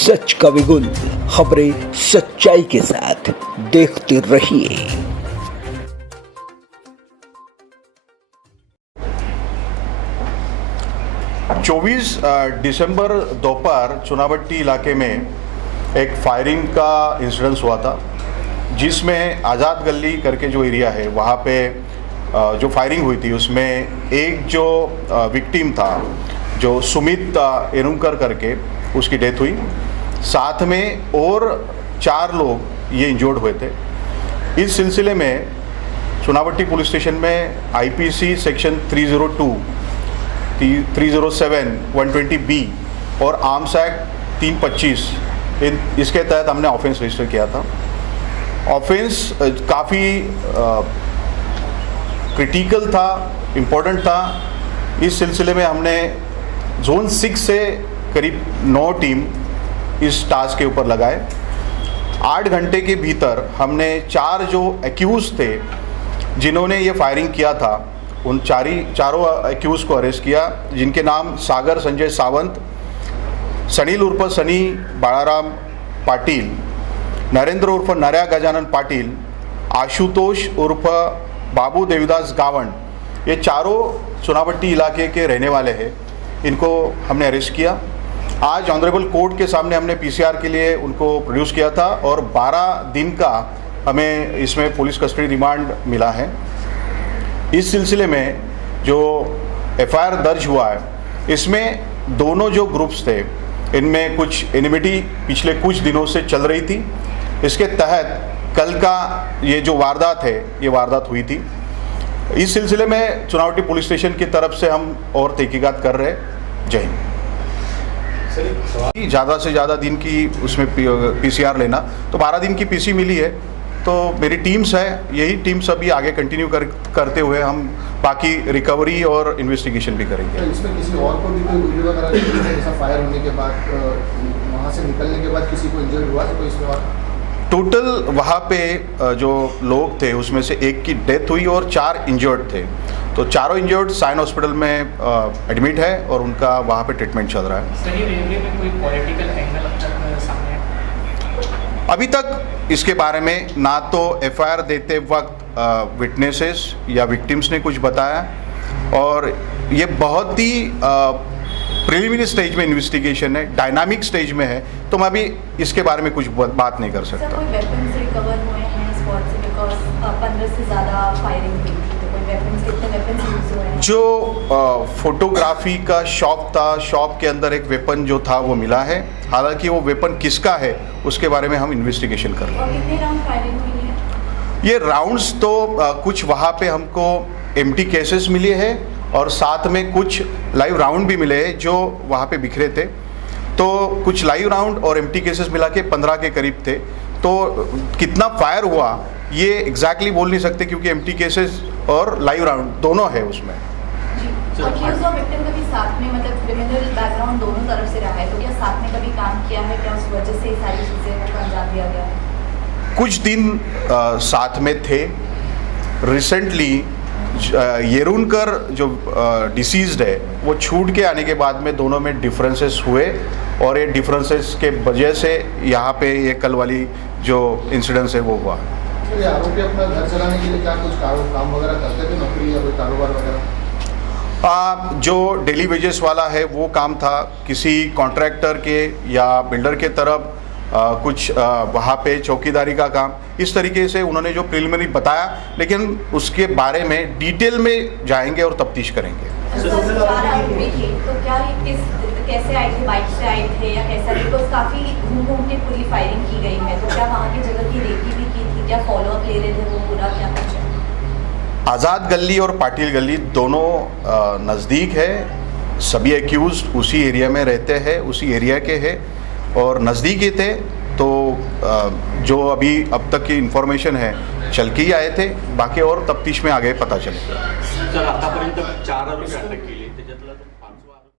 सच का बिगुल, खबरें सच्चाई के साथ, देखते रहिए। चौबीस दिसंबर दोपहर चुनावट्टी इलाके में एक फायरिंग का इंसिडेंस हुआ था, जिसमें आज़ाद गली करके जो एरिया है वहाँ पे जो फायरिंग हुई थी उसमें एक जो विक्टिम था जो सुमित एरुमकर करके उसकी डेथ हुई। साथ में और 4 लोग ये इंजर्ड हुए थे। इस सिलसिले में चुनावट्टी पुलिस स्टेशन में आईपीसी सेक्शन 302, 307, 120B और आर्म्स एक्ट 325 इसके तहत हमने ऑफेंस रजिस्टर किया था। ऑफेंस काफ़ी क्रिटिकल था, इम्पोर्टेंट था। इस सिलसिले में हमने जोन 6 से करीब 9 टीम इस टास्क के ऊपर लगाए। 8 घंटे के भीतर हमने 4 जो एक्यूज थे जिन्होंने ये फायरिंग किया था, उन चारों एक्यूज को अरेस्ट किया, जिनके नाम सागर संजय सावंत, सनील उर्फ सनी बाळाराम पाटिल, नरेंद्र उर्फ नर्या गजानन पाटिल, आशुतोष उर्फ बाबू देवीदास गावंड, ये चारों चुनावट्टी इलाके के रहने वाले हैं। इनको हमने अरेस्ट किया। आज ऑनरेबल कोर्ट के सामने हमने पीसीआर के लिए उनको प्रोड्यूस किया था और 12 दिन का हमें इसमें पुलिस कस्टडी रिमांड मिला है। इस सिलसिले में जो एफआईआर दर्ज हुआ है, इसमें दोनों जो ग्रुप्स थे इनमें कुछ एनिमिटी पिछले कुछ दिनों से चल रही थी। इसके तहत कल का ये जो वारदात है, ये वारदात हुई थी। इस सिलसिले में चुनावटी पुलिस स्टेशन की तरफ से हम और तहकीकात कर रहे हैं। जय हिंद। ज़्यादा से ज़्यादा दिन की उसमें पीसीआर लेना, तो 12 दिन की पीसी मिली है। तो मेरी टीम्स है, यही टीम्स अभी आगे कंटिन्यू करते हुए हम बाकी रिकवरी और इन्वेस्टिगेशन भी करेंगे। इसमें किसी और को भी कोई वीडियो वगैरह जैसा फायर होने के बाद वहाँ से निकलने के बाद किसी को इंजर्ड हुआ तो इसमें और टोटल वहाँ पे जो लोग थे उसमें से एक की डेथ हुई और 4 इंजर्ड थे। तो चारों इंजर्ड साइन हॉस्पिटल में एडमिट है और उनका वहाँ पे ट्रीटमेंट चल रहा है। सर, ये रेलवे में कोई पॉलिटिकल एंगल अब तक सामने है? अभी तक इसके बारे में ना तो एफआईआर देते वक्त विटनेसेस या विक्टिम्स ने कुछ बताया, और ये बहुत ही प्रिलिमिनरी स्टेज में इन्वेस्टिगेशन है, डायनामिक स्टेज में है, तो मैं अभी इसके बारे में कुछ बात नहीं कर सकता। सर, कोई वेपन्स रिकवर हुए हैं स्पॉट से? बिकॉज 15 से ज़्यादा फायरिंग हुई थी, तो कोई वेपन्स, कितने वेपन्स यूज हुए हैं? जो फोटोग्राफी का शॉप था, शॉप के अंदर एक वेपन जो था वो मिला है। हालांकि वो वेपन किसका है उसके बारे में हम इन्वेस्टिगेशन कर रहे हैं। और कितने राउंड फायरिंग हुई है? ये राउंड्स तो कुछ वहाँ पे हमको एम्प्टी केसेस मिले हैं और साथ में कुछ लाइव राउंड भी मिले हैं जो वहाँ पे बिखरे थे। तो कुछ लाइव राउंड और एम्प्टी केसेस मिला के 15 के करीब थे। तो कितना फायर हुआ ये एग्जैक्टली बोल नहीं सकते, क्योंकि एम्प्टी केसेस और लाइव राउंड दोनों है उसमें। अक्यूज्ड और विक्टिम कभी साथ में, मतलब क्रिमिनल बैकग्राउंड दोनों तरफ से रहा है, तो क्या साथ में कभी काम किया है? क्या उस वजह से सारी चीज़ें को अंजाम दिया गया है? कुछ दिन साथ में थे। रिसेंटली येरुनकर जो डिसीज्ड है वो छूट के आने के बाद में दोनों में डिफरेंसेस हुए, और ये डिफरेंसेस के वजह से यहाँ पे ये कल वाली जो इंसिडेंस है वो हुआ। ये आरोपी अपना घर चलाने के लिए क्या कुछ काम वगैरह करते थे, नौकरी या कोई कारोबार वगैरह? जो डेली वेजेस वाला है वो काम था, किसी कॉन्ट्रैक्टर के या बिल्डर के तरफ कुछ वहाँ पे चौकीदारी का काम, इस तरीके से उन्होंने जो प्रिलिमिनरी बताया, लेकिन उसके बारे में डिटेल में जाएंगे और तफ्तीश करेंगे। तो क्या ये कैसे आए थे? बाइक से आए थे या कैसा? बिकॉज काफ़ी घूम के पूरी फायरिंग की गई है, तो क्या वहाँ की जगह की रेकी भी की थी? क्या फॉलोअप ले रहे थे वो पूरा, क्या कुछ है? आज़ाद गली और पाटिल गली दोनों नज़दीक है। सभी एक्यूज उसी एरिया में रहते हैं, उसी एरिया के हैं और नज़दीक ही थे। तो जो अभी अब तक की इन्फॉर्मेशन है चल के ही आए थे, बाकी और तफ्तीश में आगे पता चलेगा। सर, आतापर्यंत 4 आरोपी अटक केले।